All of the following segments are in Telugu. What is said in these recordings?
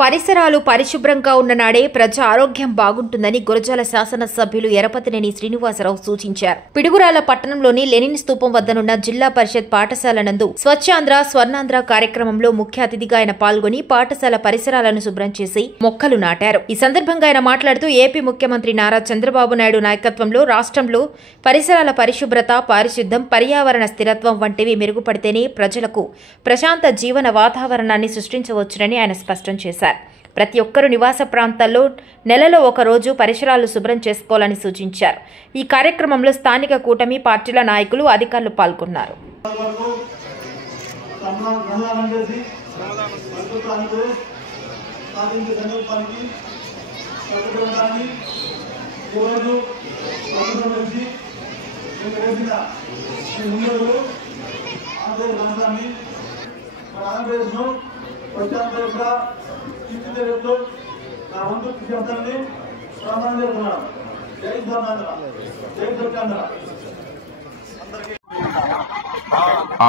పరిసరాలు పరిశుభ్రంగా ఉన్న నాడే ప్రజా ఆరోగ్యం బాగుంటుందని గురజాల శాసనసభ్యులు ఎరపతినేని శ్రీనివాసరావు సూచించారు. పిడుగురాళ్ల పట్టణంలోని లెనిన్ స్తూపం వద్దనున్న జిల్లా పరిషత్ పాఠశాల నందు స్వచ్ఛాంధ్ర స్వర్ణాంధ్ర కార్యక్రమంలో ముఖ్య అతిథిగా ఆయన పాల్గొని పాఠశాల పరిసరాలను శుభ్రం చేసి మొక్కలు నాటారు. ఈ సందర్భంగా ఆయన మాట్లాడుతూ ఏపీ ముఖ్యమంత్రి నారా చంద్రబాబు నాయుడు నాయకత్వంలో రాష్ట్రంలో పరిసరాల పరిశుభ్రత, పారిశుద్ధ్యం, పర్యావరణ స్థిరత్వం వంటివి మెరుగుపడితేనే ప్రజలకు ప్రశాంత జీవన వాతావరణాన్ని సృష్టించవచ్చునని ఆయన స్పష్టం చేశారు. ప్రతి ఒక్కరూ నివాస ప్రాంతాల్లో నెలలో ఒక రోజు పరిసరాలు శుభ్రం చేసుకోవాలని సూచించారు. ఈ కార్యక్రమంలో స్థానిక కూటమి పార్టీల నాయకులు, అధికారులు పాల్గొన్నారు.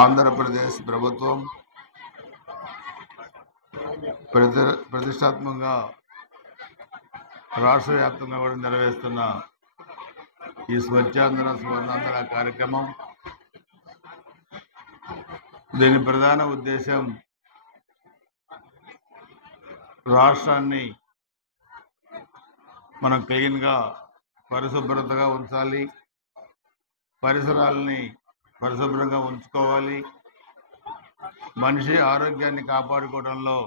ఆంధ్రప్రదేశ్ ప్రభుత్వం ప్రతిష్టాత్మకంగా రాష్ట్ర వ్యాప్తంగా కూడా నెరవేరుస్తున్న ఈ స్వచ్ఛాంధ్ర స్వర్ణాంధ్ర కార్యక్రమం, దీని ప్రధాన ఉద్దేశం రాష్ట్రాన్ని మనం క్లీన్గా పరిశుభ్రతగా ఉంచాలి, పరిసరాలని పరిశుభ్రంగా ఉంచుకోవాలి. మనిషి ఆరోగ్యాన్ని కాపాడుకోవడంలో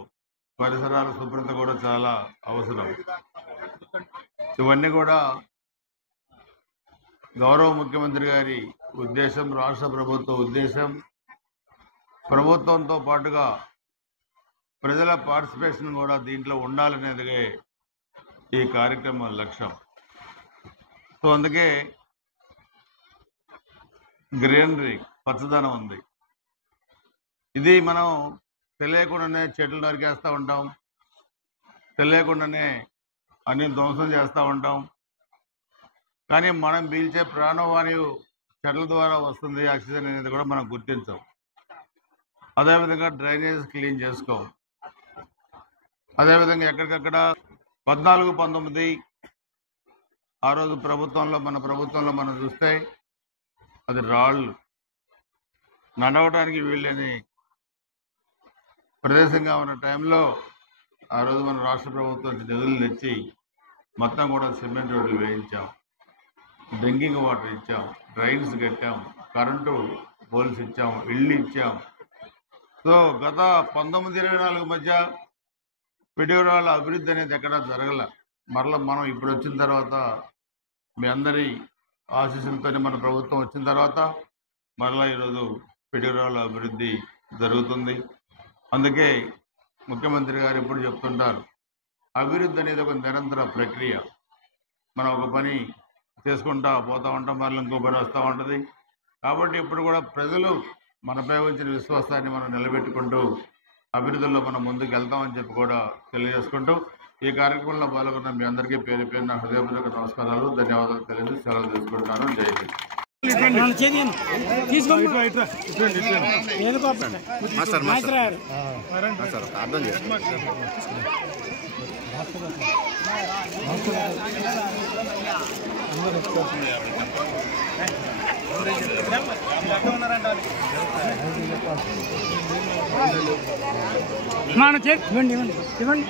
పరిసరాల శుభ్రత కూడా చాలా అవసరం. ఇవన్నీ కూడా గౌరవ ముఖ్యమంత్రి గారి ఉద్దేశం, రాష్ట్ర ప్రభుత్వ ఉద్దేశం. ప్రభుత్వంతో పాటుగా ప్రజల పార్టిసిపేషన్ కూడా దీంట్లో ఉండాలనేది ఈ కార్యక్రమం లక్ష్యం. సో అందుకే గ్రీనరీ, పచ్చదనం ఉంది. ఇది మనం తెలియకుండానే చెట్లు నరికేస్తూ ఉంటాం, తెలియకుండానే అన్ని ధ్వంసం చేస్తూ ఉంటాం. కానీ మనం పీల్చే ప్రాణవాయువు చెట్ల ద్వారా వస్తుంది, ఆక్సిజన్ అనేది కూడా మనం గుర్తించాం. అదేవిధంగా డ్రైనేజ్ క్లీన్ చేసుకోం. అదేవిధంగా ఎక్కడికక్కడ 14, 19 ఆ రోజు మన ప్రభుత్వంలో మనం చూస్తే అది రాళ్ళు, నడవడానికి వీళ్ళని ప్రదేశంగా ఉన్న టైంలో ఆ రోజు మన రాష్ట్ర ప్రభుత్వం నిధులు తెచ్చి మొత్తం కూడా సిమెంట్ రోడ్లు వేయించాం, డ్రింకింగ్ వాటర్ ఇచ్చాం, డ్రైన్స్ కట్టాం, కరెంటు పోల్స్ ఇచ్చాం, ఇళ్ళు ఇచ్చాం. సో గత 19-24 మధ్య పిడుగురాళ్ల అభివృద్ధి అనేది ఎక్కడా జరగల. మరలా మనం ఇప్పుడు వచ్చిన తర్వాత మీ అందరి ఆశీస్సులతోనే మన ప్రభుత్వం వచ్చిన తర్వాత మరలా ఈరోజు పిడుగురాళ్ల అభివృద్ధి జరుగుతుంది. అందుకే ముఖ్యమంత్రి గారు ఇప్పుడు చెప్తుంటారు, అభివృద్ధి అనేది ఒక నిరంతర ప్రక్రియ. మనం ఒక పని చేసుకుంటా పోతూ ఉంటాం, మరలా ఇంకో పని వస్తూ ఉంటుంది. కాబట్టి ఇప్పుడు కూడా ప్రజలు మనపై ఉంచిన విశ్వాసాన్ని మనం నిలబెట్టుకుంటూ అభివృద్ధిలో మనం ముందుకు వెళ్తామని చెప్పి కూడా తెలియజేసుకుంటూ ఈ కార్యక్రమంలో పాల్గొన్న మీ అందరికీ పేరు పేరున హృదయపూర్వక నమస్కారాలు, ధన్యవాదాలు తెలియజేసి సెలవు తీసుకుంటున్నాను. జై హింద్. ఇవ్వండి.